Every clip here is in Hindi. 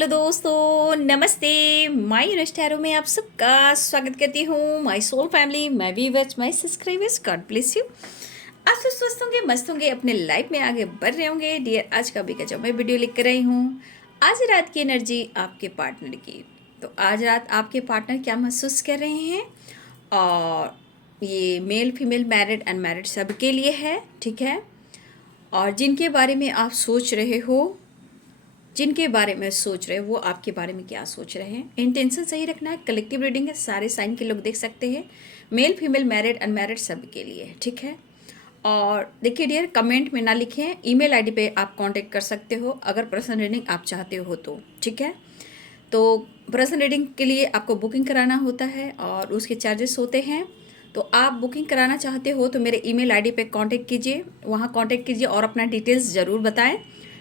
हेलो दोस्तों, नमस्ते। माय यूनिवर्स टैरो में आप सबका स्वागत करती हूँ। My soul family, my viewers, my subscribers, God bless you. आप सब स्वस्थ होंगे, मस्त होंगे, अपने लाइफ में आगे बढ़ रहे होंगे। डियर, आज का भी का जब मैं वीडियो लिख कर रही हूँ, आज रात की एनर्जी आपके पार्टनर की। तो आज रात आपके पार्टनर क्या महसूस कर रहे हैं, और ये मेल फीमेल मैरिड अनमैरिड सबके लिए है, ठीक है। और जिनके बारे में आप सोच रहे हो, जिनके बारे में सोच रहे हैं वो आपके बारे में क्या सोच रहे हैं। इंटेंशन सही रखना है। कलेक्टिव रीडिंग है, सारे साइन के लोग देख सकते हैं, मेल फीमेल मैरिड अनमैरिड सब के लिए, ठीक है। और देखिए डियर, कमेंट में ना लिखें, ईमेल आईडी पे आप कांटेक्ट कर सकते हो अगर पर्सनल रीडिंग आप चाहते हो तो, ठीक है। तो पर्सनल रीडिंग के लिए आपको बुकिंग कराना होता है और उसके चार्जेस होते हैं। तो आप बुकिंग कराना चाहते हो तो मेरे ईमेल आईडी पे कांटेक्ट कीजिए, वहाँ कांटेक्ट कीजिए और अपना डिटेल्स ज़रूर बताएं,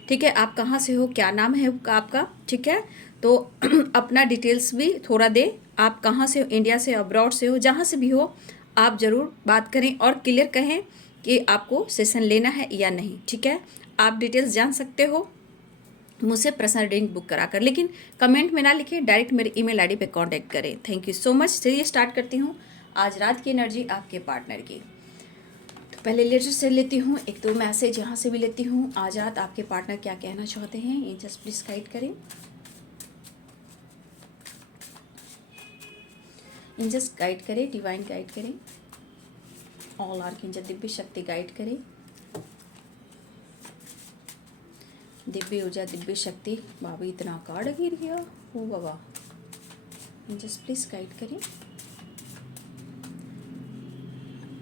ठीक है। आप कहाँ से हो, क्या नाम है आपका, ठीक है। तो अपना डिटेल्स भी थोड़ा दें, आप कहाँ से हो, इंडिया से, अब्रॉड से हो, जहाँ से भी हो, आप ज़रूर बात करें और क्लियर कहें कि आपको सेशन लेना है या नहीं, ठीक है। आप डिटेल्स जान सकते हो मुझसे पर्सनल रीडिंग बुक कराकर, लेकिन कमेंट में ना लिखें, डायरेक्ट मेरे ईमेल आईडी पे कांटेक्ट करें। Thank you so much. चलिए स्टार्ट करती हूँ आज रात की एनर्जी आपके पार्टनर की। तो पहले लेटर से लेती हूँ, एक दो मैसेज यहाँ से भी लेती हूँ। आज रात आपके पार्टनर क्या कहना चाहते हैं, ये जस्ट प्लीज़ गाइड करें, इंजस्ट गाइड करें, डिवाइन गाइड करें, ऑल आर्कएंजल दिव्य शक्ति गाइड करें, दिव्य ऊर्जा दिव्य शक्ति। बाबा इतना कार्ड गिर गया हो बाबा, जस्ट प्लीज गाइड करें।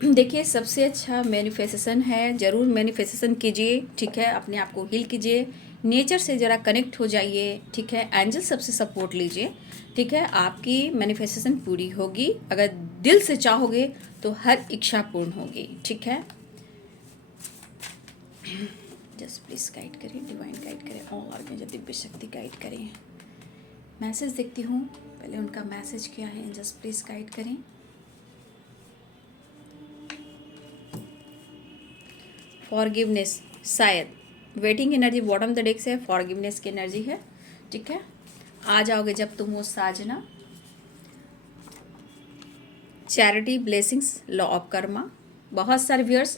देखिए, सबसे अच्छा मैनिफेस्टेशन है, ज़रूर मैनिफेस्टेशन कीजिए, ठीक है। अपने आप को हील कीजिए, नेचर से ज़रा कनेक्ट हो जाइए, ठीक है। एंजल सबसे सपोर्ट लीजिए, ठीक है। आपकी मैनिफेस्टेशन पूरी होगी, अगर दिल से चाहोगे तो हर इच्छा पूर्ण होगी, ठीक है। जस्ट प्लीज गाइड करें, डिवाइन गाइड करें, ऑल आर्कएंजल दिव्य शक्ति गाइड करें। मैसेज देखती हूँ, पहले उनका मैसेज क्या है, जस्ट प्लीज गाइड करें। फॉरगिवनेस, शायद waiting energy bottom the deck से है, फॉरगिवनेस की एनर्जी है, ठीक है। आ जाओगे जब तुम हो साजना, charity, blessings, law of Karma. बहुत सारे व्यूअर्स,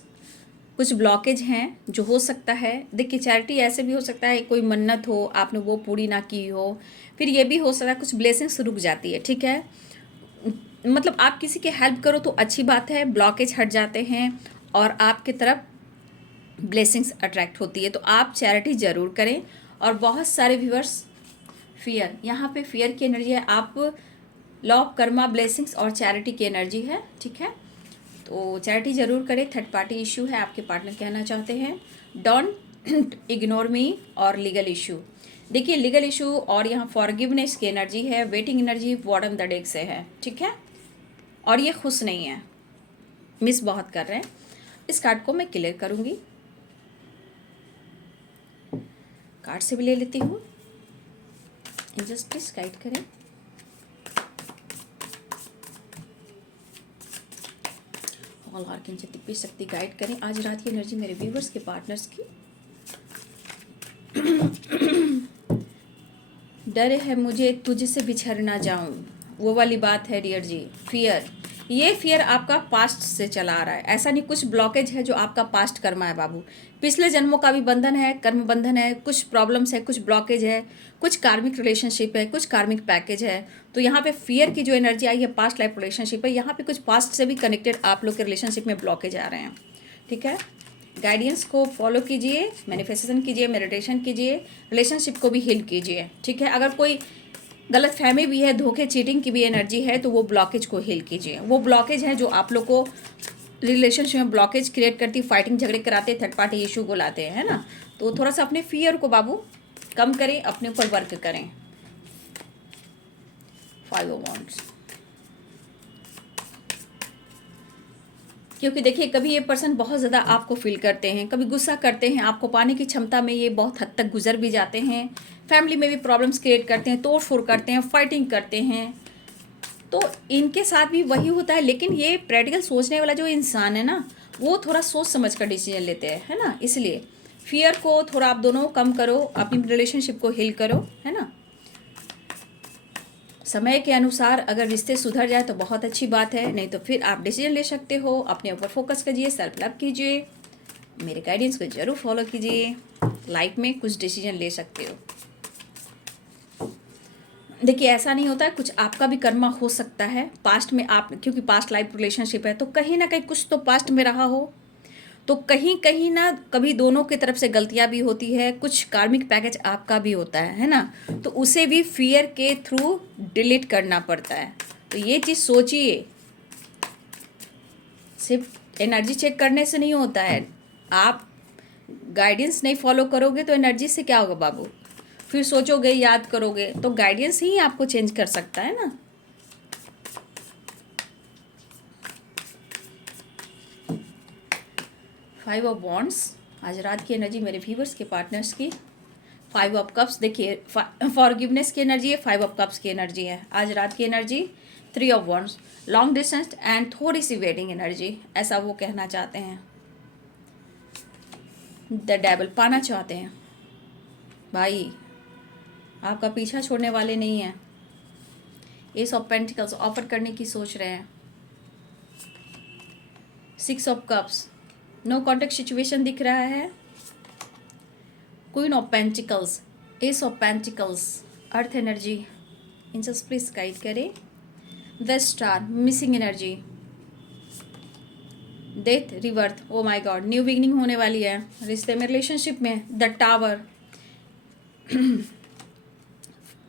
कुछ ब्लॉकेज हैं जो हो सकता है। देखिए, चैरिटी ऐसे भी हो सकता है कोई मन्नत हो, आपने वो पूरी ना की हो, फिर ये भी हो सकता है कुछ ब्लेसिंग्स रुक जाती है, ठीक है। मतलब आप किसी की हेल्प करो तो अच्छी बात है, ब्लॉकेज हट जाते हैं और आपकी तरफ ब्लेसिंग्स अट्रैक्ट होती है। तो आप चैरिटी ज़रूर करें। और बहुत सारे व्यूअर्स, फियर, यहाँ पे फियर की एनर्जी है, आप लॉ ऑफ कर्मा, ब्लेसिंग्स और चैरिटी की एनर्जी है, ठीक है। तो चैरिटी ज़रूर करें। थर्ड पार्टी इशू है, आपके पार्टनर कहना चाहते हैं, डोंट इग्नोर मी, और लीगल इशू। देखिए, लीगल इशू और यहाँ फॉरगिवनेस की एनर्जी है, waiting energy bottom the deck से है, ठीक है। और ये खुश नहीं है, मिस बहुत कर रहे हैं। इस कार्ड को मैं क्लियर करूँगी, कार्ड से भी ले लेती हूँ, जस्ट प्लीज गाइड करें। ऑल आर्कएंजल दिव्य शक्ति गाइड करें आज रात की एनर्जी मेरे व्यूवर्स के पार्टनर्स की। डर है मुझे तुझसे बिछड़ ना जाऊं, वो वाली बात है डियर जी। फियर, ये फियर आपका पास्ट से चला आ रहा है, ऐसा नहीं, कुछ ब्लॉकेज है जो आपका पास्ट कर्मा है बाबू। पिछले जन्मों का भी बंधन है, कर्म बंधन है, कुछ प्रॉब्लम्स है, कुछ ब्लॉकेज है, कुछ कार्मिक रिलेशनशिप है, कुछ कार्मिक पैकेज है। तो यहाँ पे फियर की जो एनर्जी आई है, पास्ट लाइफ रिलेशनशिप है, यहाँ पे कुछ पास्ट से भी कनेक्टेड आप लोग के रिलेशनशिप में ब्लॉकेज आ रहे हैं, ठीक है। गाइडेंस को फॉलो कीजिए, मैनिफेस्टेशन कीजिए, मेडिटेशन कीजिए, रिलेशनशिप को भी हील कीजिए, ठीक है। अगर कोई गलत फहमी भी है, धोखे, चीटिंग की भी एनर्जी है, तो वो ब्लॉकेज को हील कीजिए। वो ब्लॉकेज है जो आप लोग को रिलेशनशिप में ब्लॉकेज क्रिएट करती, फाइटिंग झगड़े कराते, थर्ड पार्टी इशू को लाते हैं, है ना। तो थोड़ा सा अपने फियर को बाबू कम करें, अपने ऊपर वर्क करें। 5 ऑफ वांड्स, क्योंकि देखिए, कभी ये पर्सन बहुत ज़्यादा आपको फील करते हैं, कभी गुस्सा करते हैं, आपको पाने की क्षमता में ये बहुत हद तक गुजर भी जाते हैं। फैमिली में भी प्रॉब्लम्स क्रिएट करते हैं, तोड़ फोड़ करते हैं, फाइटिंग करते हैं। तो इनके साथ भी वही होता है, लेकिन ये प्रैक्टिकल सोचने वाला जो इंसान है ना, वो थोड़ा सोच समझ कर डिसीजन लेते हैं, है ना। इसलिए फियर को थोड़ा आप दोनों कम करो, अपनी रिलेशनशिप को हील करो, है ना। समय के अनुसार अगर रिश्ते सुधर जाए तो बहुत अच्छी बात है, नहीं तो फिर आप डिसीजन ले सकते हो। अपने ऊपर फोकस कीजिए, सेल्फ लव कीजिए, मेरे गाइडेंस को ज़रूर फॉलो कीजिए, लाइफ में कुछ डिसीजन ले सकते हो। देखिए ऐसा नहीं होता है, कुछ आपका भी कर्मा हो सकता है पास्ट में, आप क्योंकि पास्ट लाइफ रिलेशनशिप है तो कहीं ना कहीं कुछ तो पास्ट में रहा हो, तो कहीं कहीं ना कभी दोनों की तरफ से गलतियां भी होती है, कुछ कार्मिक पैकेज आपका भी होता है ना, तो उसे भी फियर के थ्रू डिलीट करना पड़ता है। तो ये चीज़ सोचिए, सिर्फ एनर्जी चेक करने से नहीं होता है। आप गाइडेंस नहीं फॉलो करोगे तो एनर्जी से क्या होगा बाबू, फिर सोचोगे, याद करोगे, तो गाइडेंस ही आपको चेंज कर सकता है ना। फाइव ऑफ वॉन्ड्स, आज रात की एनर्जी मेरे व्यूवर्स के पार्टनर्स की। फाइव ऑफ कप्स, देखिए फॉरगिवनेस की एनर्जी है, फाइव ऑफ कप्स की एनर्जी है आज रात की energy. Three of wands, long distance and थोड़ी सी वेटिंग एनर्जी, ऐसा वो कहना चाहते हैं। द डेविल, पाना चाहते हैं भाई, आपका पीछा छोड़ने वाले नहीं हैं। एस ऑफ पेंटिकल्स, ऑफर करने की सोच रहे हैं। Six of cups, no contact situation दिख रहा है। Queen of pentacles, ace of pentacles, earth energy, angels please guide करें। The star, missing energy, death, rebirth, oh my god, new beginning होने वाली है रिश्ते में, रिलेशनशिप में। The tower,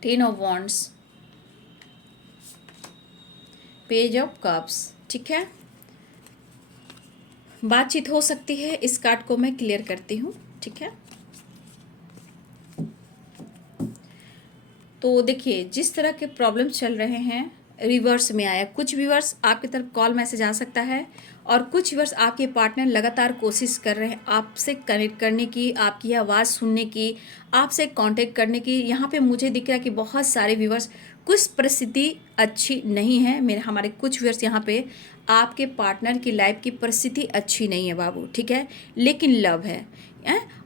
ten of wands, page of cups, ठीक है। बातचीत हो सकती है, इस कार्ड को मैं क्लियर करती हूँ, ठीक है। तो देखिए जिस तरह के प्रॉब्लम्स चल रहे हैं, रिवर्स में आया। कुछ व्यूअर्स आपकी तरफ कॉल मैसेज आ सकता है और कुछ व्यूअर्स आपके पार्टनर लगातार कोशिश कर रहे हैं आपसे कनेक्ट करने की, आपकी आवाज़ सुनने की, आपसे कांटेक्ट करने की। यहाँ पे मुझे दिख रहा है कि बहुत सारे व्यूअर्स, कुछ परिस्थिति अच्छी नहीं है मेरे, हमारे कुछ व्यूअर्स यहाँ पे आपके पार्टनर की लाइफ की परिस्थिति अच्छी नहीं है बाबू, ठीक है, लेकिन लव है।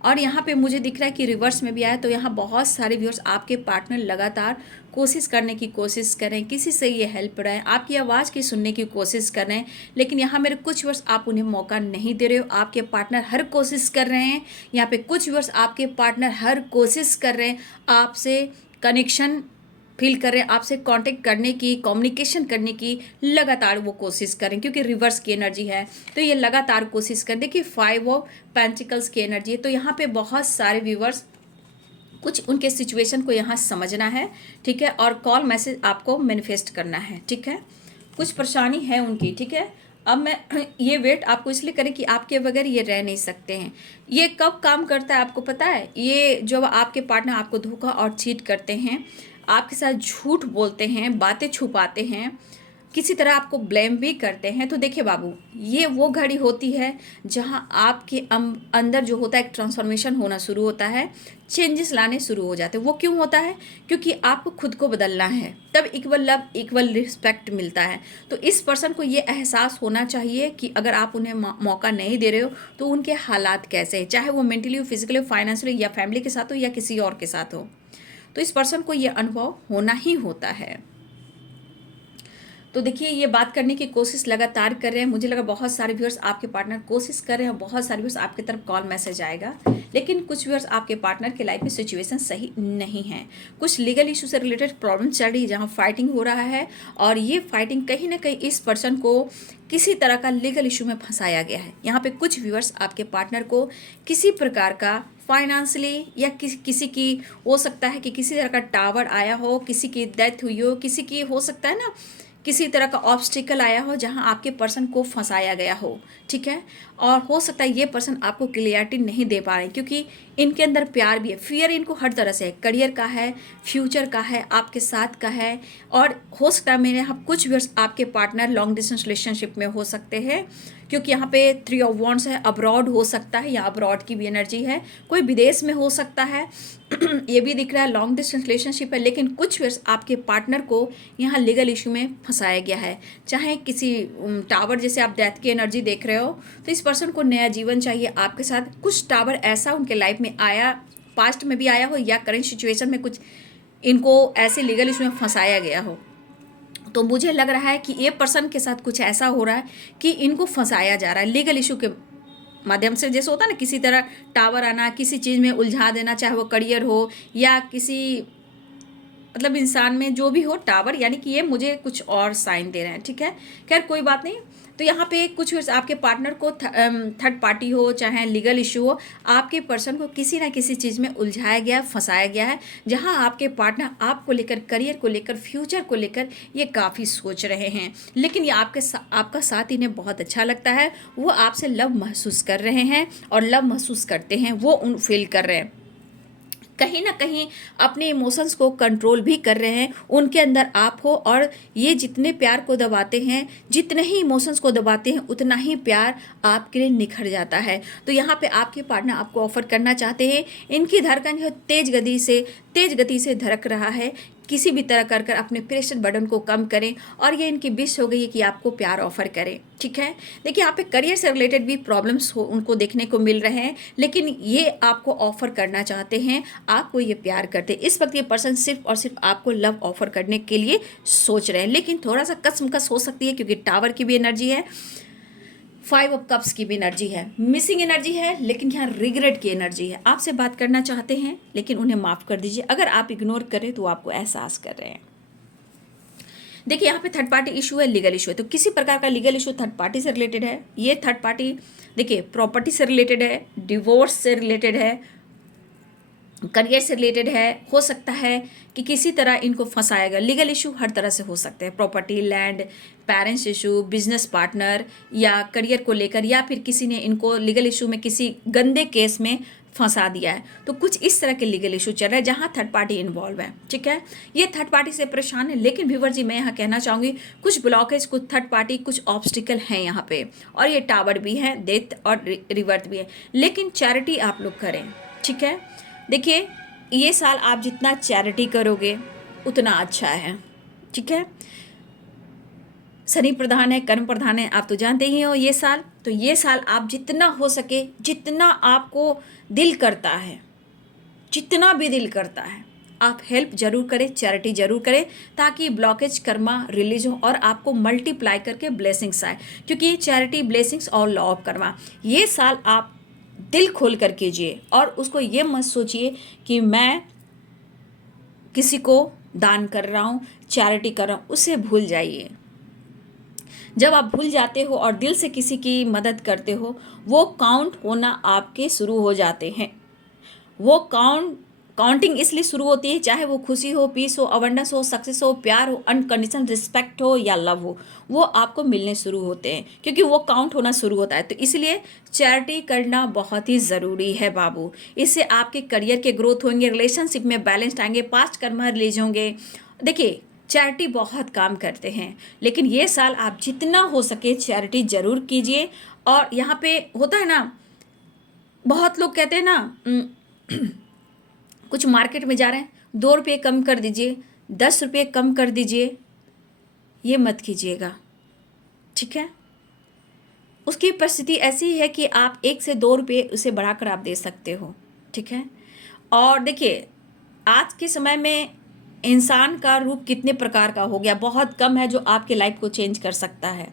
और यहाँ पे मुझे दिख रहा है कि रिवर्स में भी आया, तो यहाँ बहुत सारे व्यूअर्स आपके पार्टनर लगातार कोशिश करने की कोशिश करें, किसी से ये हेल्प रहे, आपकी आवाज़ की सुनने की कोशिश कर रहे हैं, लेकिन यहाँ मेरे कुछ व्यूअर्स आप उन्हें मौका नहीं दे रहे हो। आपके पार्टनर हर कोशिश कर रहे हैं, यहाँ पे कुछ व्यूअर्स आपके पार्टनर हर कोशिश कर रहे हैं आपसे कनेक्शन फील कर रहे हैं, आपसे कांटेक्ट करने की, कम्युनिकेशन करने की लगातार वो कोशिश करें, क्योंकि रिवर्स की एनर्जी है तो ये लगातार कोशिश करें। देखिए फाइव ऑफ पेंटिकल्स की एनर्जी है, तो यहाँ पे बहुत सारे व्यूवर्स, कुछ उनके सिचुएशन को यहाँ समझना है, ठीक है, और कॉल मैसेज आपको मैनिफेस्ट करना है, ठीक है। कुछ परेशानी है उनकी, ठीक है। अब मैं ये वेट आपको इसलिए करें कि आपके बगैर ये रह नहीं सकते हैं। ये कब काम करता है आपको पता है? ये जब आपके पार्टनर आपको धोखा और चीट करते हैं, आपके साथ झूठ बोलते हैं, बातें छुपाते हैं, किसी तरह आपको ब्लेम भी करते हैं, तो देखिए बाबू ये वो घड़ी होती है जहां आपके अंदर जो होता है एक ट्रांसफॉर्मेशन होना शुरू होता है, चेंजेस लाने शुरू हो जाते हैं। वो क्यों होता है? क्योंकि आपको खुद को बदलना है, तब इक्वल लव, इक्वल रिस्पेक्ट मिलता है। तो इस पर्सन को ये एहसास होना चाहिए कि अगर आप उन्हें मौका नहीं दे रहे हो तो उनके हालात कैसे हैं, चाहे वो मेंटली हो, फिजिकली हो, फाइनेंशियली या फैमिली के साथ हो या किसी और के साथ हो, तो इस पर्सन को ये अनुभव होना ही होता है। तो देखिए ये बात करने की कोशिश लगातार कर रहे हैं, मुझे लगा बहुत सारे व्यूअर्स आपके पार्टनर कोशिश कर रहे हैं, बहुत सारे व्यूअर्स आपकी तरफ कॉल मैसेज आएगा, लेकिन कुछ व्यूअर्स आपके पार्टनर के लाइफ में सिचुएशन सही नहीं है। कुछ लीगल इशू से रिलेटेड प्रॉब्लम चल रही है जहाँ फाइटिंग हो रहा है, और ये फाइटिंग कहीं ना कहीं इस पर्सन को किसी तरह का लीगल इशू में फंसाया गया है। यहाँ पे कुछ व्यूअर्स आपके पार्टनर को किसी प्रकार का फाइनेंशियली या किसी की हो सकता है कि किसी तरह का टावर आया हो, किसी की डेथ हुई हो, किसी की हो सकता है ना किसी तरह का ऑब्स्टिकल आया हो जहां आपके पर्सन को फंसाया गया हो, ठीक है। और हो सकता है ये पर्सन आपको क्लियरिटी नहीं दे पा रहे, क्योंकि इनके अंदर प्यार भी है, फियर इनको हर तरह से है, करियर का है, फ्यूचर का है, आपके साथ का है। और हो सकता है मेरे यहाँ कुछ व्यूअर्स आपके पार्टनर लॉन्ग डिस्टेंस रिलेशनशिप में हो सकते हैं, क्योंकि यहाँ पे थ्री ऑफ वॉन्ड्स है, अब्रॉड हो सकता है, यहाँ अब्रॉड की भी एनर्जी है, कोई विदेश में हो सकता है ये भी दिख रहा है, लॉन्ग डिस्टेंस रिलेशनशिप है। लेकिन कुछ व्यूअर्स आपके पार्टनर को यहाँ लीगल इशू में फंसाया गया है, चाहे किसी टावर, जैसे आप डेथ की एनर्जी देख रहे हो, तो इस पर्सन को नया जीवन चाहिए आपके साथ। कुछ टावर ऐसा उनके लाइफ में आया, पास्ट में भी आया हो या करंट सिचुएशन में कुछ इनको ऐसे लीगल इशू में फंसाया गया हो, तो मुझे लग रहा है कि ये पर्सन के साथ कुछ ऐसा हो रहा है कि इनको फंसाया जा रहा है लीगल इशू के माध्यम से। जैसे होता है ना, किसी तरह टावर आना, किसी चीज़ में उलझा देना, चाहे वो करियर हो या किसी मतलब इंसान में जो भी हो, टावर यानी कि ये मुझे कुछ और साइन दे रहे हैं। ठीक है, खैर कोई बात नहीं। तो यहाँ पे कुछ आपके पार्टनर को थर्ड पार्टी हो चाहे लीगल इशू हो, आपके पर्सन को किसी ना किसी चीज़ में उलझाया गया, फंसाया गया है, जहाँ आपके पार्टनर आपको लेकर, करियर को लेकर, फ्यूचर को लेकर ये काफ़ी सोच रहे हैं। लेकिन ये आपका साथ इन्हें बहुत अच्छा लगता है, वो आपसे लव महसूस कर रहे हैं और लव महसूस करते हैं, वो फील कर रहे हैं। कहीं ना कहीं अपने इमोशंस को कंट्रोल भी कर रहे हैं, उनके अंदर आप हो। और ये जितने प्यार को दबाते हैं, जितने ही इमोशंस को दबाते हैं, उतना ही प्यार आपके लिए निखर जाता है। तो यहाँ पे आपके पार्टनर आपको ऑफर करना चाहते हैं। इनकी धड़कन जो तेज गति से धड़क रहा है, किसी भी तरह कर अपने प्रेशर बर्डन को कम करें, और ये इनकी विश हो गई है कि आपको प्यार ऑफर करें। ठीक है, देखिए यहाँ पे करियर से रिलेटेड भी प्रॉब्लम्स हो उनको देखने को मिल रहे हैं, लेकिन ये आपको ऑफर करना चाहते हैं, आपको ये प्यार करते हैं। इस वक्त ये पर्सन सिर्फ और सिर्फ आपको लव ऑफर करने के लिए सोच रहे हैं, लेकिन थोड़ा सा कसमकस हो सकती है क्योंकि टावर की भी एनर्जी है, 5 ऑफ कप्स की भी एनर्जी है, मिसिंग एनर्जी है, लेकिन यहाँ रिग्रेट की एनर्जी है। आपसे बात करना चाहते हैं लेकिन उन्हें माफ़ कर दीजिए। अगर आप इग्नोर करें तो आपको एहसास कर रहे हैं। देखिए यहाँ पे थर्ड पार्टी इशू है, लीगल इशू है, तो किसी प्रकार का लीगल इशू थर्ड पार्टी से रिलेटेड है। ये थर्ड पार्टी देखिए प्रॉपर्टी से रिलेटेड है, डिवोर्स से रिलेटेड है, करियर से रिलेटेड है। हो सकता है कि किसी तरह इनको फंसाएगा। लीगल इशू हर तरह से हो सकते हैं, property, land, parents issue, business partner या करियर को लेकर, या फिर किसी ने इनको लीगल इशू में किसी गंदे केस में फंसा दिया है। तो कुछ इस तरह के लीगल इशू चल रहे हैं जहां थर्ड पार्टी इन्वॉल्व है। ठीक है, ये थर्ड पार्टी से परेशान है, लेकिन व्यूवर जी मैं यहाँ कहना चाहूँगी कुछ ब्लॉकेज, कुछ थर्ड पार्टी, कुछ ऑब्स्टिकल हैं यहाँ पे, और ये टावर भी है, डेथ और रिवर्थ भी है, लेकिन चैरिटी आप लोग करें। ठीक है, देखिए ये साल आप जितना चैरिटी करोगे उतना अच्छा है। ठीक है, शनि प्रधान है, कर्म प्रधान है, आप तो जानते ही हो ये साल। तो ये साल आप जितना हो सके, जितना आपको दिल करता है, जितना भी दिल करता है, आप हेल्प जरूर करें, चैरिटी जरूर करें, ताकि ब्लॉकेज कर्मा रिलीज हो और आपको मल्टीप्लाई करके ब्लेसिंग्स आए। क्योंकि ये चैरिटी, ब्लेसिंग्स और लॉ ऑफ कर्मा ये साल आप दिल खोल कर कीजिए, और उसको ये मत सोचिए कि मैं किसी को दान कर रहा हूँ, चैरिटी कर रहा हूँ, उसे भूल जाइए। जब आप भूल जाते हो और दिल से किसी की मदद करते हो, वो काउंट होना आपके शुरू हो जाते हैं। वो काउंटिंग इसलिए शुरू होती है, चाहे वो खुशी हो, पीस हो, अबंडेंस हो, सक्सेस हो, प्यार हो, अनकंडीशनल रिस्पेक्ट हो या लव हो, वो आपको मिलने शुरू होते हैं, क्योंकि वो काउंट होना शुरू होता है। तो इसलिए चैरिटी करना बहुत ही ज़रूरी है बाबू। इससे आपके करियर के ग्रोथ होंगे, रिलेशनशिप में बैलेंस आएंगे, पास्ट कर्म रिलीज होंगे। देखिए चैरिटी बहुत काम करते हैं, लेकिन ये साल आप जितना हो सके चैरिटी ज़रूर कीजिए। और यहाँ पे होता है ना, बहुत लोग कहते हैं ना कुछ मार्केट में जा रहे हैं, 2 रुपये कम कर दीजिए, 10 रुपये कम कर दीजिए, ये मत कीजिएगा। ठीक है, उसकी परिस्थिति ऐसी है कि आप 1 से 2 रुपये उसे बढ़ाकर आप दे सकते हो। ठीक है, और देखिए आज के समय में इंसान का रूप कितने प्रकार का हो गया, बहुत कम है जो आपके लाइफ को चेंज कर सकता है।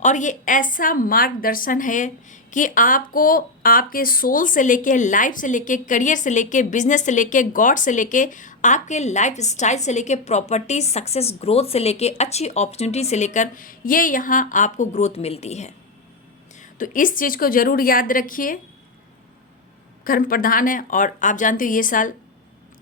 और ये ऐसा मार्गदर्शन है कि आपको आपके सोल से लेके, लाइफ से लेके, करियर से लेके, बिजनेस से लेके, गॉड से लेके, आपके लाइफ स्टाइल से लेके, प्रॉपर्टी, सक्सेस, ग्रोथ से लेके, अच्छी अपॉर्चुनिटी से लेकर, ये यहाँ आपको ग्रोथ मिलती है। तो इस चीज़ को ज़रूर याद रखिए। कर्म प्रधान है और आप जानते हो ये साल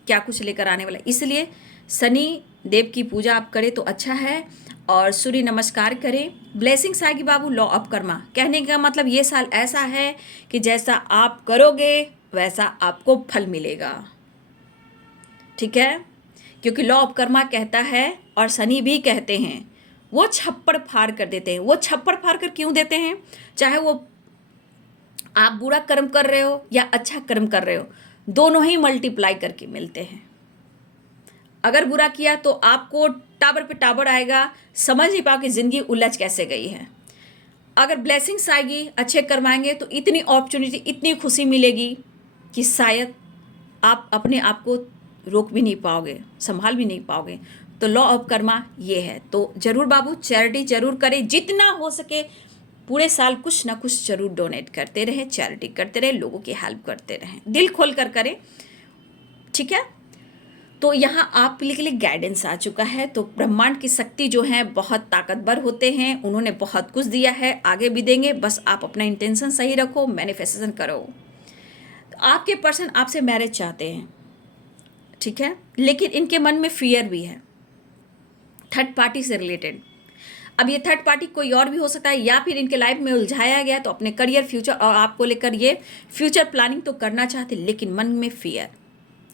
क्या कुछ लेकर आने वाला है, इसलिए शनि देव की पूजा आप करें तो अच्छा है, और सूर्य नमस्कार करें, ब्लेसिंग्स आएगी बाबू। लॉ ऑफ कर्मा कहने का मतलब ये साल ऐसा है कि जैसा आप करोगे वैसा आपको फल मिलेगा। ठीक है, क्योंकि लॉ ऑफ कर्मा कहता है, और शनि भी कहते हैं, वो छप्पड़ फाड़ कर देते हैं। वो छप्पड़ फाड़ कर क्यों देते हैं? चाहे वो आप बुरा कर्म कर रहे हो या अच्छा कर्म कर रहे हो, दोनों ही मल्टीप्लाई करके मिलते हैं। अगर बुरा किया तो आपको टावर पे टावर आएगा, समझ नहीं पाओगे ज़िंदगी उलझ कैसे गई है। अगर ब्लेसिंग्स आएगी, अच्छे करवाएंगे, तो इतनी अपॉर्चुनिटी, इतनी खुशी मिलेगी कि शायद आप अपने आप को रोक भी नहीं पाओगे, संभाल भी नहीं पाओगे। तो लॉ ऑफ कर्मा ये है। तो जरूर बाबू चैरिटी जरूर करें, जितना हो सके पूरे साल कुछ ना कुछ जरूर डोनेट करते रहे, चैरिटी करते रहे, लोगों की हेल्प करते रहें, दिल खोल कर करें, ठीक है। तो यहाँ आपके लिए गाइडेंस आ चुका है। तो ब्रह्मांड की शक्ति जो है बहुत ताकतवर होते हैं, उन्होंने बहुत कुछ दिया है, आगे भी देंगे, बस आप अपना इंटेंशन सही रखो, मैनिफेस्टेशन करो। तो आपके पर्सन आपसे मैरिज चाहते हैं, ठीक है, लेकिन इनके मन में फियर भी है थर्ड पार्टी से रिलेटेड। अब ये थर्ड पार्टी कोई और भी हो सकता है, या फिर इनके लाइफ में उलझाया गया, तो अपने करियर फ्यूचर और आपको लेकर ये फ्यूचर प्लानिंग तो करना चाहते, लेकिन मन में फियर।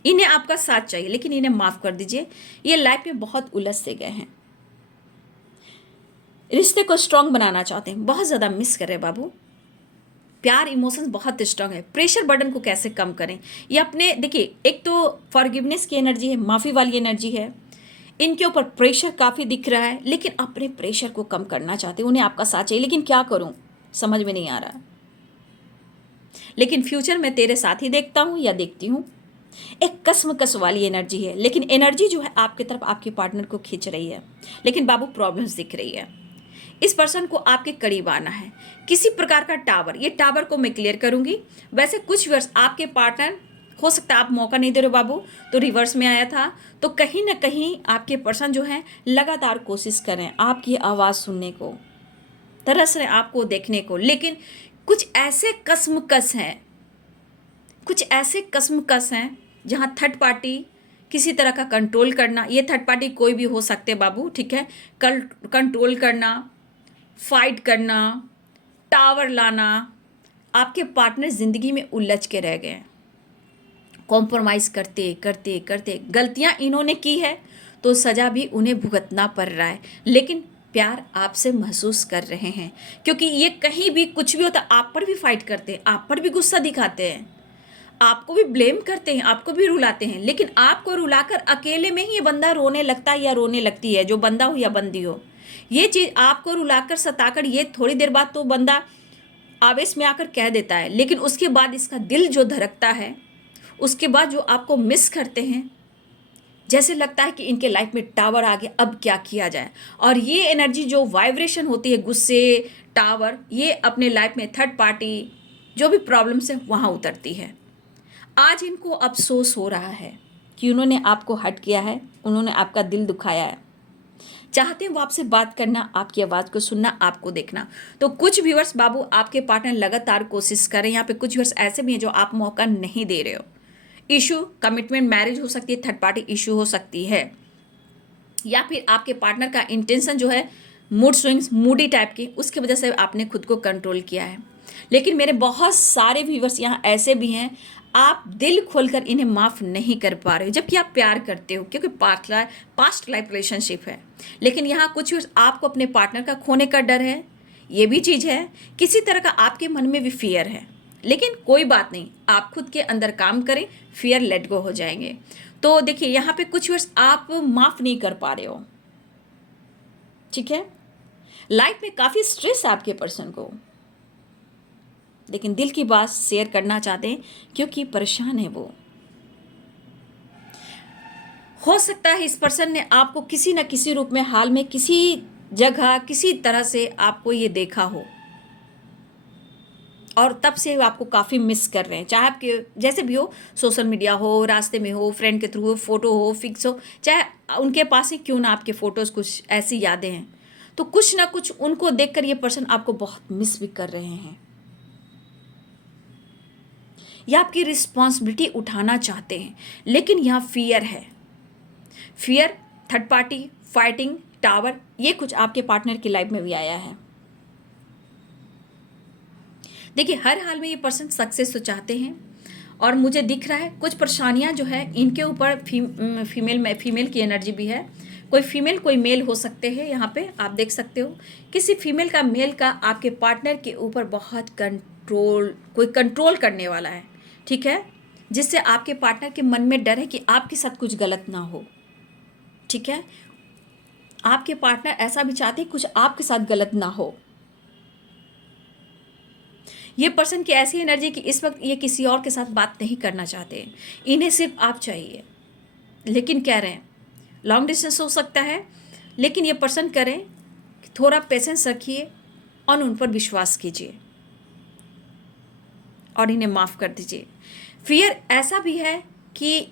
इन्हें आपका साथ चाहिए, लेकिन इन्हें माफ कर दीजिए, ये लाइफ में बहुत उलझ से गए हैं, रिश्ते को स्ट्रांग बनाना चाहते हैं, बहुत ज़्यादा मिस कर रहे हैं बाबू। प्यार इमोशंस बहुत स्ट्रांग है। प्रेशर बर्डन को कैसे कम करें, ये अपने देखिए, एक तो फॉरगिवनेस की एनर्जी है, माफ़ी वाली एनर्जी है, इनके ऊपर प्रेशर काफ़ी दिख रहा है, लेकिन अपने प्रेशर को कम करना चाहते हैं, उन्हें आपका साथ चाहिए, लेकिन क्या करूं समझ में नहीं आ रहा। लेकिन फ्यूचर में तेरे साथ ही देखता हूं या देखती हूं। एक कसमकस वाली एनर्जी है, लेकिन एनर्जी जो है आपकी तरफ आपके पार्टनर को खींच रही है, लेकिन बाबू प्रॉब्लम्स दिख रही है। इस पर्सन को आपके करीब आना है, किसी प्रकार का टावर, ये टावर को मैं क्लियर करूंगी। वैसे कुछ वर्ष आपके पार्टनर, हो सकता है आप मौका नहीं दे रहे हो बाबू, तो रिवर्स में आया था, तो कहीं ना कहीं आपके पर्सन जो है लगातार कोशिश करें आपकी आवाज़ सुनने को, तरस रहे आपको देखने को, लेकिन कुछ ऐसे कसमकस हैं, कुछ ऐसे कसमकस हैं जहाँ थर्ड पार्टी किसी तरह का कंट्रोल करना, ये थर्ड पार्टी कोई भी हो सकते बाबू, ठीक है, कंट्रोल करना, फाइट करना, टावर लाना, आपके पार्टनर ज़िंदगी में उलझ के रह गए, कॉम्प्रोमाइज़ करते करते करते गलतियां इन्होंने की है, तो सज़ा भी उन्हें भुगतना पड़ रहा है, लेकिन प्यार आपसे महसूस कर रहे हैं, क्योंकि ये कहीं भी कुछ भी होता आप पर भी फाइट करते हैं, आप पर भी गुस्सा दिखाते हैं, आपको भी ब्लेम करते हैं, आपको भी रुलाते हैं, लेकिन आपको रुलाकर अकेले में ही ये बंदा रोने लगता है या रोने लगती है, जो बंदा हो या बंदी हो। ये चीज़ आपको रुलाकर सताकर ये थोड़ी देर बाद तो बंदा आवेश में आकर कह देता है, लेकिन उसके बाद इसका दिल जो धड़कता है, उसके बाद जो आपको मिस करते हैं, जैसे लगता है कि इनके लाइफ में टावर आ गया, अब क्या किया जाए। और ये एनर्जी जो वाइब्रेशन होती है, गुस्से, टावर, ये अपने लाइफ में थर्ड पार्टी जो भी प्रॉब्लम्स है वहाँ उतरती है। आज इनको अफसोस हो रहा है कि उन्होंने आपको हर्ट किया है, उन्होंने आपका दिल दुखाया है, चाहते हैं वो आपसे बात करना, आपकी आवाज़ को सुनना, आपको देखना। तो कुछ व्यूअर्स बाबू आपके पार्टनर लगातार कोशिश करें, यहाँ पे कुछ व्यूअर्स ऐसे भी हैं जो आप मौका नहीं दे रहे हो। इशू कमिटमेंट मैरिज हो सकती है, थर्ड पार्टी इशू हो सकती है, या फिर आपके पार्टनर का इंटेंशन जो है मूड स्विंग्स, मूडी टाइप की, उसकी वजह से आपने खुद को कंट्रोल किया है। लेकिन मेरे बहुत सारे व्यूवर्स यहाँ ऐसे भी हैं, आप दिल खोलकर इन्हें माफ़ नहीं कर पा रहे हो, जबकि आप प्यार करते हो, क्योंकि पास्ट लाइफ रिलेशनशिप है। लेकिन यहाँ कुछ आपको अपने पार्टनर का खोने का डर है, ये भी चीज़ है, किसी तरह का आपके मन में भी फियर है, लेकिन कोई बात नहीं, आप खुद के अंदर काम करें, फियर लेट गो हो जाएंगे। तो देखिए यहाँ पे कुछ वर्ष आप माफ़ नहीं कर पा रहे हो, ठीक है, लाइफ में काफ़ी स्ट्रेस है आपके पर्सन को, लेकिन दिल की बात शेयर करना चाहते हैं क्योंकि परेशान है वो। हो सकता है इस पर्सन ने आपको किसी न किसी रूप में हाल में किसी जगह किसी तरह से आपको ये देखा हो, और तब से आपको काफ़ी मिस कर रहे हैं, चाहे आपके जैसे भी हो, सोशल मीडिया हो, रास्ते में हो, फ्रेंड के थ्रू हो, फोटो हो, फिक्स हो, चाहे उनके पास ही क्यों ना आपके फ़ोटोज़ कुछ ऐसी यादें हैं, तो कुछ ना कुछ उनको देखकर ये पर्सन आपको बहुत मिस भी कर रहे हैं, या आपकी रिस्पॉन्सिबिलिटी उठाना चाहते हैं, लेकिन यहाँ फियर है, fear, third party, fighting, tower, ये कुछ आपके पार्टनर की लाइफ में भी आया है। देखिए हर हाल में ये पर्सन सक्सेस तो चाहते हैं, और मुझे दिख रहा है कुछ परेशानियां जो है इनके ऊपर फीमेल की एनर्जी भी है, कोई फीमेल कोई मेल हो सकते हैं, यहाँ पे आप देख सकते हो किसी फीमेल का मेल का आपके पार्टनर के ऊपर बहुत कंट्रोल, कोई कंट्रोल करने वाला है, ठीक है, जिससे आपके पार्टनर के मन में डर है कि आपके साथ कुछ गलत ना हो, ठीक है, आपके पार्टनर ऐसा भी चाहते हैं कुछ आपके साथ गलत ना हो। ये पर्सन की ऐसी एनर्जी कि इस वक्त ये किसी और के साथ बात नहीं करना चाहते, इन्हें सिर्फ आप चाहिए, लेकिन कह रहे हैं लॉन्ग डिस्टेंस हो सकता है, लेकिन ये पर्सन करें कि थोड़ा पेशेंस रखिए और उन पर विश्वास कीजिए और इन्हें माफ़ कर दीजिए। फियर ऐसा भी है कि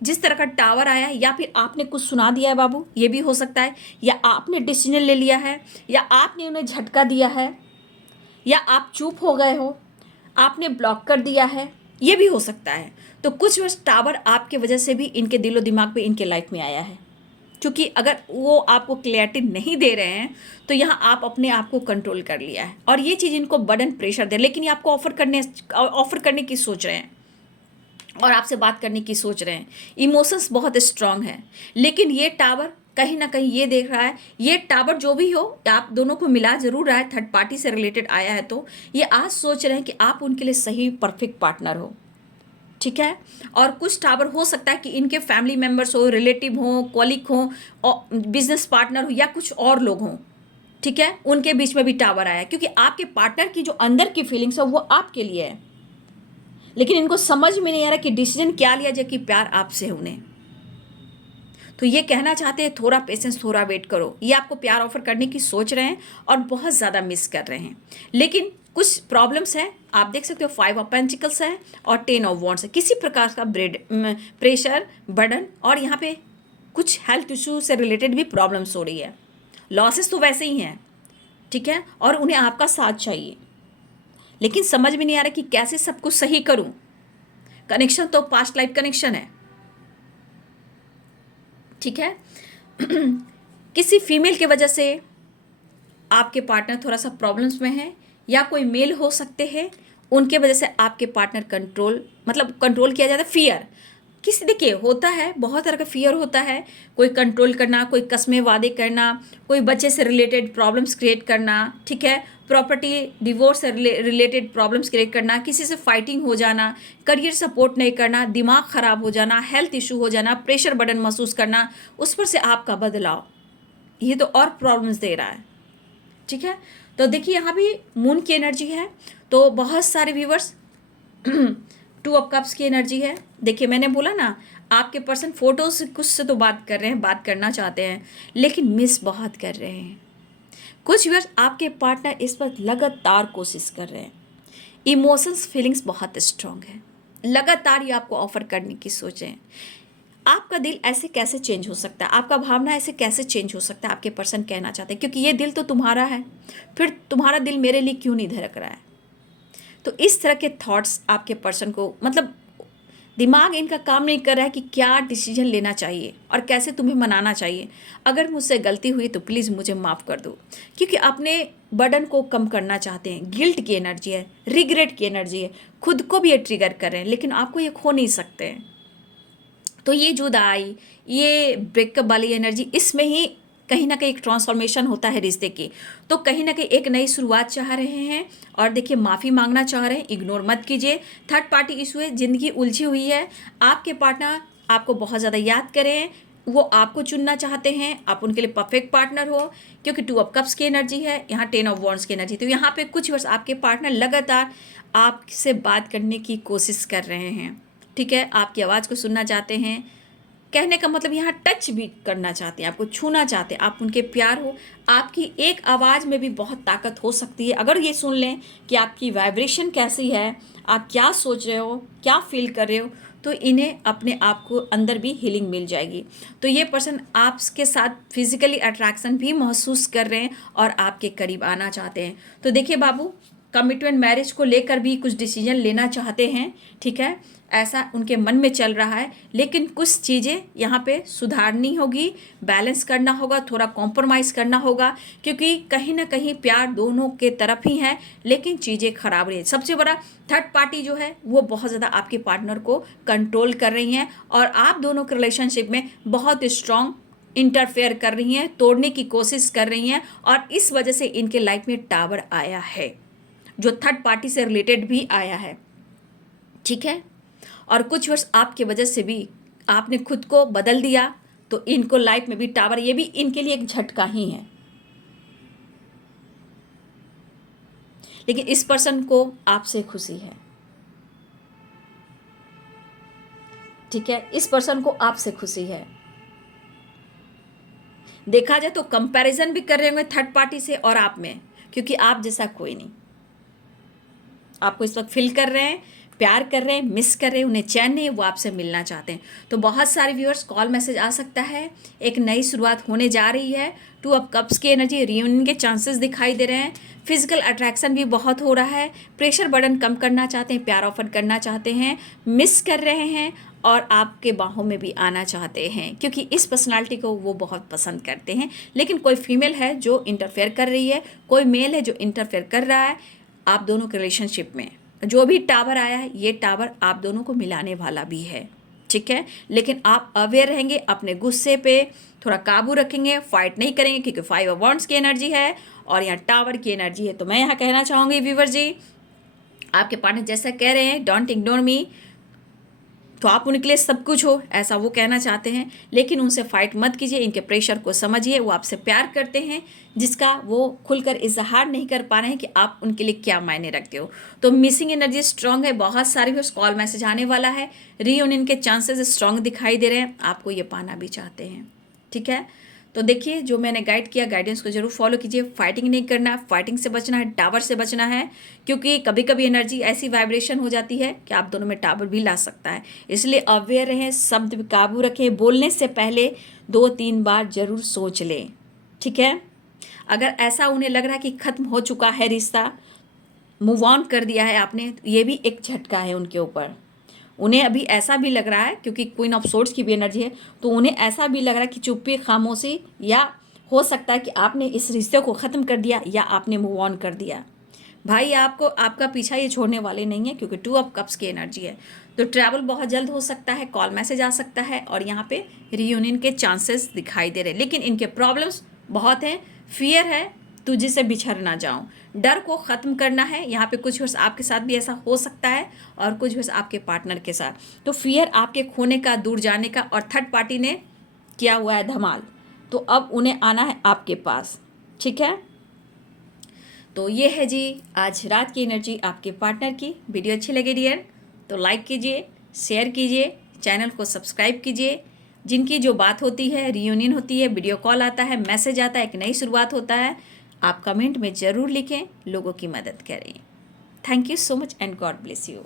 जिस तरह का टावर आया है, या फिर आपने कुछ सुना दिया है बाबू, ये भी हो सकता है, या आपने डिसीजन ले लिया है, या आपने उन्हें झटका दिया है, या आप चुप हो गए हो, आपने ब्लॉक कर दिया है, ये भी हो सकता है। तो कुछ वर्ष टावर आपके वजह से भी इनके दिलो दिमाग पे, इनके लाइफ में आया है, क्योंकि अगर वो आपको क्लैरिटी नहीं दे रहे हैं तो यहाँ आप अपने आप को कंट्रोल कर लिया है और ये चीज़ इनको बर्डन प्रेशर दे, लेकिन ये आपको ऑफर करने की सोच रहे हैं और आपसे बात करने की सोच रहे हैं। इमोशंस बहुत स्ट्रांग है, लेकिन ये टावर कहीं ना कहीं ये देख रहा है, ये टावर जो भी हो आप दोनों को मिला जरूर रहा है, थर्ड पार्टी से रिलेटेड आया है, तो ये आज सोच रहे हैं कि आप उनके लिए सही परफेक्ट पार्टनर हो। ठीक है। और कुछ टावर हो सकता है कि इनके फैमिली मेंबर्स हो, रिलेटिव हो, कॉलिग हो, बिजनेस पार्टनर हो, या कुछ और लोग हों। ठीक है, उनके बीच में भी टावर आया है, क्योंकि आपके पार्टनर की जो अंदर की फीलिंग्स है वो आपके लिए है, लेकिन इनको समझ में नहीं आ रहा कि डिसीजन क्या लिया जाए कि प्यार आपसे है उन्हें। तो ये कहना चाहते हैं थोड़ा पेशेंस, थोड़ा वेट करो। ये आपको प्यार ऑफर करने की सोच रहे हैं और बहुत ज़्यादा मिस कर रहे हैं, लेकिन कुछ प्रॉब्लम्स हैं। आप देख सकते हो 5 ऑफ पेंटिकल्स है और 10 ऑफ वॉन्ड्स है। किसी प्रकार का प्रेशर, बर्डन, और यहाँ पे कुछ हेल्थ इशू से रिलेटेड भी प्रॉब्लम्स हो रही है। लॉसेस तो वैसे ही हैं, ठीक है, और उन्हें आपका साथ चाहिए, लेकिन समझ में नहीं आ रहा कि कैसे सब कुछ सही करूं। कनेक्शन तो पास्ट लाइफ कनेक्शन है, ठीक है। किसी फीमेल की वजह से आपके पार्टनर थोड़ा सा प्रॉब्लम्स में है, या कोई मेल हो सकते हैं, उनके वजह से आपके पार्टनर कंट्रोल किया जाता है। फियर किसी, देखिए होता है, बहुत तरह का फियर होता है। कोई कंट्रोल करना, कोई कस्में वादे करना, कोई बच्चे से रिलेटेड प्रॉब्लम्स क्रिएट करना, ठीक है, प्रॉपर्टी डिवोर्स से रिलेटेड प्रॉब्लम्स क्रिएट करना, किसी से फाइटिंग हो जाना, करियर सपोर्ट नहीं करना, दिमाग ख़राब हो जाना, हेल्थ इशू हो जाना, प्रेशर बर्डन महसूस करना, उस पर से आपका बदलाव, ये तो और प्रॉब्लम्स दे रहा है। ठीक है, तो देखिए यहाँ भी मून की एनर्जी है, तो बहुत सारे व्यूवर्स 2 ऑफ कप्स की एनर्जी है। देखिए मैंने बोला ना, आपके पर्सन फोटो से कुछ से तो बात कर रहे हैं, बात करना चाहते हैं, लेकिन मिस बहुत कर रहे हैं। कुछ व्यूवर्स आपके पार्टनर इस पर लगातार कोशिश कर रहे हैं। इमोशंस, फीलिंग्स बहुत स्ट्रांग है, लगातार ये आपको ऑफर करने की सोच है। आपका दिल ऐसे कैसे चेंज हो सकता है, आपका भावना ऐसे कैसे चेंज हो सकता है, आपके पर्सन कहना चाहते हैं, क्योंकि ये दिल तो तुम्हारा है, फिर तुम्हारा दिल मेरे लिए क्यों नहीं धड़क रहा है। तो इस तरह के थॉट्स आपके पर्सन को, दिमाग इनका काम नहीं कर रहा है कि क्या डिसीजन लेना चाहिए और कैसे तुम्हें मनाना चाहिए। अगर मुझसे गलती हुई तो प्लीज़ मुझे माफ़ कर दो, क्योंकि अपने बर्डन को कम करना चाहते हैं। गिल्ट की एनर्जी है, रिग्रेट की एनर्जी है, खुद को भी ये ट्रिगर कर रहे हैं, लेकिन आपको ये खो नहीं सकते हैं। तो ये जुदाई, ये ब्रेकअप वाली एनर्जी, इसमें ही कहीं ना कहीं एक ट्रांसफॉर्मेशन होता है रिश्ते की। तो कहीं ना कहीं एक नई शुरुआत चाह रहे हैं, और देखिए माफ़ी मांगना चाह रहे हैं, इग्नोर मत कीजिए। थर्ड पार्टी इशू है, ज़िंदगी उलझी हुई है, आपके पार्टनर आपको बहुत ज़्यादा याद करें, वो आपको चुनना चाहते हैं, आप उनके लिए परफेक्ट पार्टनर हो, क्योंकि 2 ऑफ कप्स की एनर्जी है, यहाँ 10 ऑफ वॉन्ड्स की एनर्जी। तो यहाँ पे कुछ वर्ष आपके पार्टनर लगातार आपसे बात करने की कोशिश कर रहे हैं, ठीक है, आपकी आवाज़ को सुनना चाहते हैं। कहने का मतलब यहाँ टच भी करना चाहते हैं, आपको छूना चाहते हैं, आप उनके प्यार हो। आपकी एक आवाज़ में भी बहुत ताकत हो सकती है, अगर ये सुन लें कि आपकी वाइब्रेशन कैसी है, आप क्या सोच रहे हो, क्या फील कर रहे हो, तो इन्हें अपने आप को अंदर भी हीलिंग मिल जाएगी। तो ये पर्सन आपके साथ फिजिकली अट्रैक्शन भी महसूस कर रहे हैं और आपके करीब आना चाहते हैं। तो देखिए बाबू, कमिटमेंट, मैरिज को लेकर भी कुछ डिसीजन लेना चाहते हैं, ठीक है, ऐसा उनके मन में चल रहा है, लेकिन कुछ चीज़ें यहाँ पे सुधारनी होगी, बैलेंस करना होगा, थोड़ा कॉम्प्रोमाइज़ करना होगा, क्योंकि कहीं ना कहीं प्यार दोनों के तरफ ही है, लेकिन चीज़ें खराब रही है। सबसे बड़ा थर्ड पार्टी जो है वो बहुत ज़्यादा आपके पार्टनर को कंट्रोल कर रही हैं, और आप दोनों के रिलेशनशिप में बहुत स्ट्रॉन्ग इंटरफेयर कर रही हैं, तोड़ने की कोशिश कर रही हैं, और इस वजह से इनके लाइफ में टावर आया है, जो थर्ड पार्टी से रिलेटेड भी आया है, ठीक है। और कुछ वर्ष आपके वजह से भी आपने खुद को बदल दिया, तो इनको लाइफ में भी टावर, ये भी इनके लिए एक झटका ही है। लेकिन इस पर्सन को आपसे खुशी है, ठीक है, इस पर्सन को आपसे खुशी है। देखा जाए तो कंपैरिजन भी कर रहे होंगे थर्ड पार्टी से और आप में, क्योंकि आप जैसा कोई नहीं। आपको इस वक्त फील कर रहे हैं, प्यार कर रहे हैं, मिस कर रहे हैं, उन्हें चैन नहीं है, वो आपसे मिलना चाहते हैं। तो बहुत सारे व्यूअर्स कॉल मैसेज आ सकता है, एक नई शुरुआत होने जा रही है। 2 ऑफ कप्स की एनर्जी, रियूनियन के चांसेस दिखाई दे रहे हैं। फिजिकल अट्रैक्शन भी बहुत हो रहा है। प्रेशर बर्डन कम करना चाहते हैं, प्यार ऑफर करना चाहते हैं, मिस कर रहे हैं और आपके बाहों में भी आना चाहते हैं, क्योंकि इस पर्सनालिटी को वो बहुत पसंद करते हैं। लेकिन कोई फीमेल है जो इंटरफेयर कर रही है, कोई मेल है जो इंटरफेयर कर रहा है आप दोनों के रिलेशनशिप में। जो भी टावर आया है, ये टावर आप दोनों को मिलाने वाला भी है, ठीक है। लेकिन आप अवेयर रहेंगे, अपने गुस्से पे थोड़ा काबू रखेंगे, फाइट नहीं करेंगे, क्योंकि 5 ऑफ वांड्स की एनर्जी है और यहाँ टावर की एनर्जी है। तो मैं यहाँ कहना चाहूँगी व्यूवर जी, आपके पार्टनर जैसा कह रहे हैं डोंट इग्नोर मी, तो आप उनके लिए सब कुछ हो, ऐसा वो कहना चाहते हैं। लेकिन उनसे फाइट मत कीजिए, इनके प्रेशर को समझिए। वो आपसे प्यार करते हैं, जिसका वो खुलकर इजहार नहीं कर पा रहे हैं कि आप उनके लिए क्या मायने रखते हो। तो मिसिंग एनर्जी स्ट्रांग है, बहुत सारे भी कॉल मैसेज आने वाला है। रीयूनियन के चांसेस स्ट्रांग दिखाई दे रहे हैं, आपको ये पाना भी चाहते हैं, ठीक है। तो देखिए, जो मैंने गाइड किया, गाइडेंस को जरूर फॉलो कीजिए। फाइटिंग नहीं करना है, फाइटिंग से बचना है, टावर से बचना है, क्योंकि कभी कभी एनर्जी ऐसी वाइब्रेशन हो जाती है कि आप दोनों में टावर भी ला सकता है। इसलिए अवेयर रहें, शब्द पे काबू रखें, बोलने से पहले 2-3 बार जरूर सोच लें, ठीक है। अगर ऐसा उन्हें लग रहा है कि ख़त्म हो चुका है रिश्ता, मूव ऑन कर दिया है आपने, तो ये भी एक झटका है उनके ऊपर। उन्हें अभी ऐसा भी लग रहा है, क्योंकि क्वीन ऑफ सोर्ड्स की भी एनर्जी है, तो उन्हें ऐसा भी लग रहा है कि चुप्पी, खामोशी, या हो सकता है कि आपने इस रिश्ते को ख़त्म कर दिया या आपने मूव ऑन कर दिया। भाई आपको आपका पीछा ये छोड़ने वाले नहीं है, क्योंकि 2 ऑफ कप्स की एनर्जी है। तो ट्रैवल बहुत जल्द हो सकता है, कॉल मैसेज आ सकता है और यहाँ पे रीयूनियन के चांसेस दिखाई दे रहे हैं। लेकिन इनके प्रॉब्लम्स बहुत हैं। फियर है तुझे से बिछड़ ना जाऊं, डर को ख़त्म करना है। यहाँ पे कुछ वर्ष आपके साथ भी ऐसा हो सकता है और कुछ वर्ष आपके पार्टनर के साथ। तो फियर आपके खोने का, दूर जाने का, और थर्ड पार्टी ने किया हुआ है धमाल, तो अब उन्हें आना है आपके पास, ठीक है। तो ये है जी आज रात की एनर्जी आपके पार्टनर की। वीडियो अच्छी लगे डियर तो लाइक कीजिए, शेयर कीजिए, चैनल को सब्सक्राइब कीजिए। जिनकी जो बात होती है, रियूनियन होती है, वीडियो कॉल आता है, मैसेज आता है, एक नई शुरुआत होता है, आप कमेंट में ज़रूर लिखें, लोगों की मदद करें। Thank you so much and God bless you.